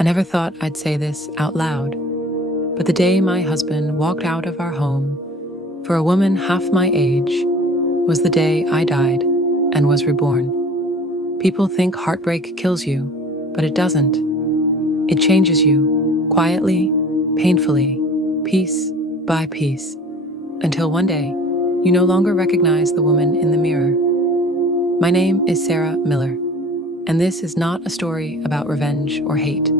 I never thought I'd say this out loud, but the day my husband walked out of our home for a woman half my age was the day I died and was reborn. People think heartbreak kills you, but it doesn't. It changes you, quietly, painfully, piece by piece, until one day you no longer recognize the woman in the mirror. My name is Sarah Miller, and this is not a story about revenge or hate.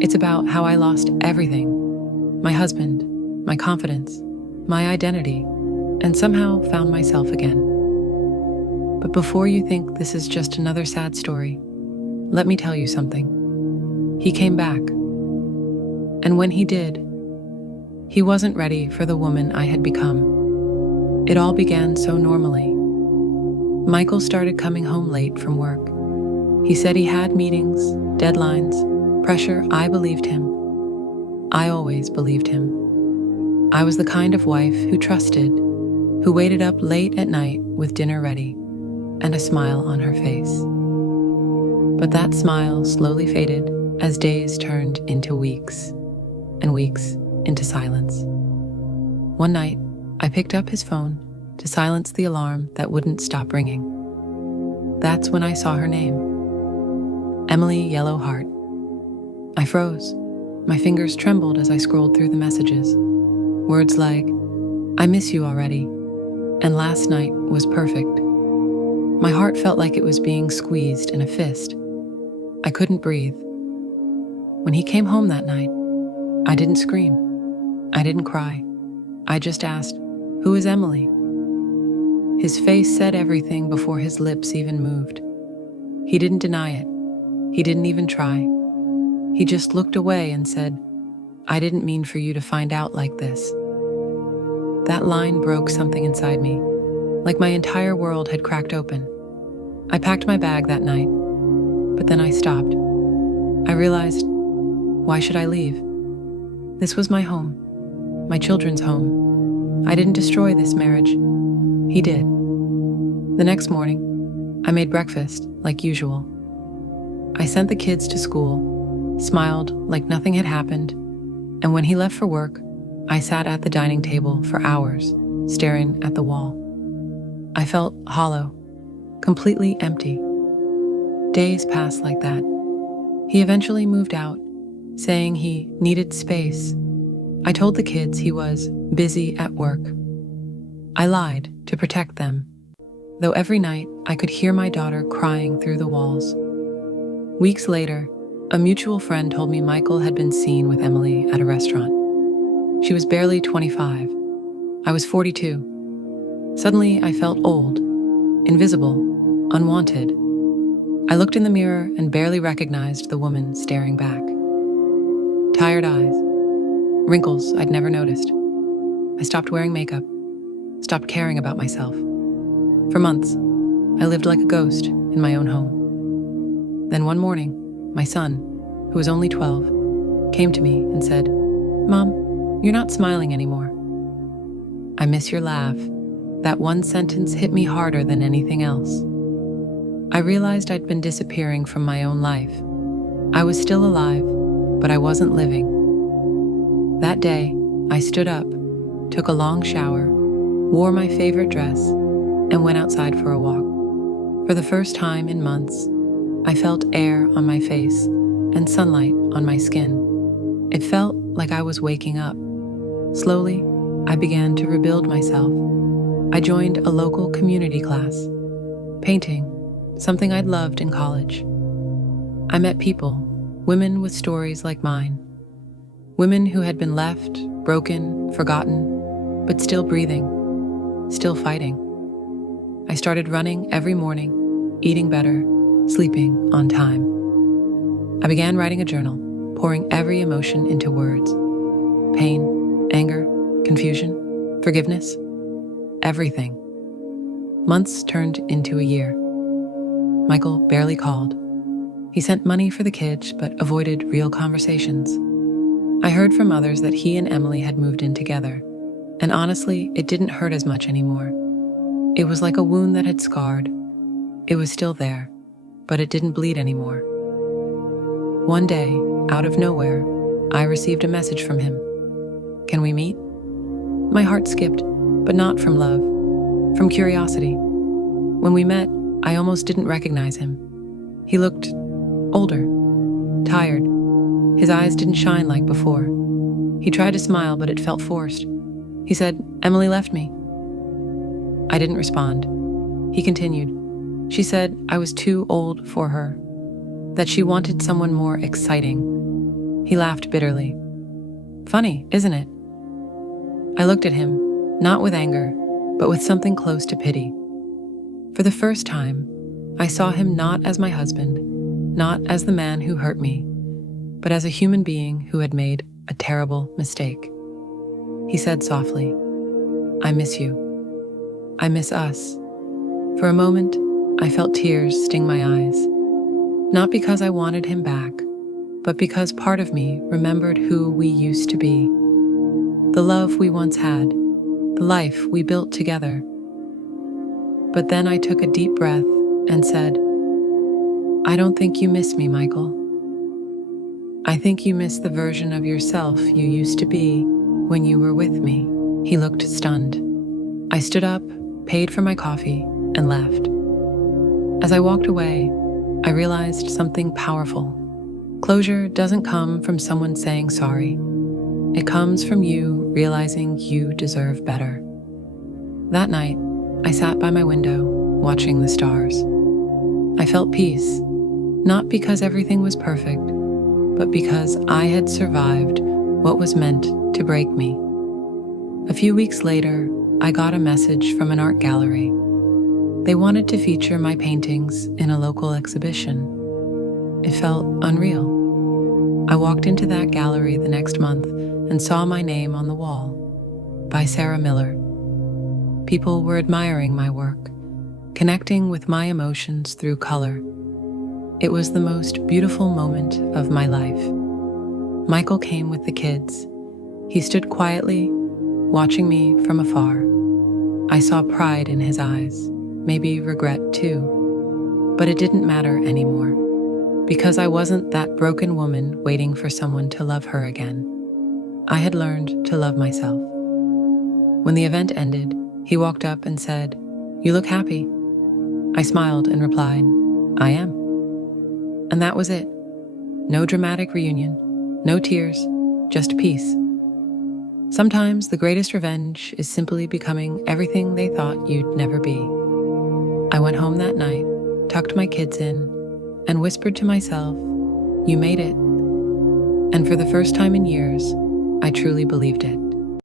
It's about how I lost everything: my husband, my confidence, my identity, and somehow found myself again. But before you think this is just another sad story, let me tell you something. He came back. And when he did, he wasn't ready for the woman I had become. It all began so normally. Michael started coming home late from work. He said he had meetings, deadlines, pressure. I believed him. I always believed him. I was the kind of wife who trusted, who waited up late at night with dinner ready and a smile on her face. But that smile slowly faded as days turned into weeks, and weeks into silence. One night, I picked up his phone to silence the alarm that wouldn't stop ringing. That's when I saw her name: Emily Yellowheart. I froze. My fingers trembled as I scrolled through the messages. Words like, "I miss you already," and "last night was perfect." My heart felt like it was being squeezed in a fist. I couldn't breathe. When he came home that night, I didn't scream. I didn't cry. I just asked, "Who is Emily?" His face said everything before his lips even moved. He didn't deny it. He didn't even try. He just looked away and said, "I didn't mean for you to find out like this." That line broke something inside me, like my entire world had cracked open. I packed my bag that night, but then I stopped. I realized, why should I leave? This was my home, my children's home. I didn't destroy this marriage. He did. The next morning, I made breakfast like usual. I sent the kids to school, smiled like nothing had happened, and when he left for work, I sat at the dining table for hours, staring at the wall. I felt hollow, completely empty. Days passed like that. He eventually moved out, saying he needed space. I told the kids he was busy at work. I lied to protect them, though every night I could hear my daughter crying through the walls. Weeks later, a mutual friend told me Michael had been seen with Emily at a restaurant. She was barely 25. I was 42. Suddenly, I felt old, invisible, unwanted. I looked in the mirror and barely recognized the woman staring back. Tired eyes, wrinkles I'd never noticed. I stopped wearing makeup, stopped caring about myself. For months, I lived like a ghost in my own home. Then one morning, my son, who was only 12, came to me and said, "Mom, you're not smiling anymore." "I miss your laugh." That one sentence hit me harder than anything else. I realized I'd been disappearing from my own life. I was still alive, but I wasn't living. That day, I stood up, took a long shower, wore my favorite dress, and went outside for a walk. For the first time in months, I felt air on my face and sunlight on my skin. It felt like I was waking up. Slowly, I began to rebuild myself. I joined a local community class, painting, something I'd loved in college. I met people, women with stories like mine, women who had been left, broken, forgotten, but still breathing, still fighting. I started running every morning, eating better, sleeping on time. I began writing a journal, pouring every emotion into words: pain, anger, confusion, forgiveness, everything. Months turned into a year. Michael barely called. He sent money for the kids, but avoided real conversations. I heard from others that he and Emily had moved in together, and honestly, it didn't hurt as much anymore. It was like a wound that had scarred. It was still there, but it didn't bleed anymore. One day, out of nowhere, I received a message from him. "Can we meet?" My heart skipped, but not from love, from curiosity. When we met, I almost didn't recognize him. He looked older, tired. His eyes didn't shine like before. He tried to smile, but it felt forced. He said, "Emily left me." I didn't respond. He continued. "She said I was too old for her, that she wanted someone more exciting." He laughed bitterly. Funny, isn't it? I looked at him, not with anger, but with something close to pity. For the first time, I saw him not as my husband, not as the man who hurt me, but as a human being who had made a terrible mistake. He said softly, "I miss you. I miss us." For a moment, I felt tears sting my eyes. Not because I wanted him back, but because part of me remembered who we used to be. The love we once had, the life we built together. But then I took a deep breath and said, "I don't think you miss me, Michael. I think you miss the version of yourself you used to be when you were with me." He looked stunned. I stood up, paid for my coffee, and left. As I walked away, I realized something powerful. Closure doesn't come from someone saying sorry. It comes from you realizing you deserve better. That night, I sat by my window, watching the stars. I felt peace, not because everything was perfect, but because I had survived what was meant to break me. A few weeks later, I got a message from an art gallery. They wanted to feature my paintings in a local exhibition. It felt unreal. I walked into that gallery the next month and saw my name on the wall, by Sarah Miller. People were admiring my work, connecting with my emotions through color. It was the most beautiful moment of my life. Michael came with the kids. He stood quietly, watching me from afar. I saw pride in his eyes, maybe regret too. But it didn't matter anymore, because I wasn't that broken woman waiting for someone to love her again. I had learned to love myself. When the event ended, he walked up and said, "You look happy." I smiled and replied, "I am." And that was it. No dramatic reunion, no tears, just peace. Sometimes the greatest revenge is simply becoming everything they thought you'd never be. I went home that night, tucked my kids in, and whispered to myself, "You made it." And for the first time in years, I truly believed it.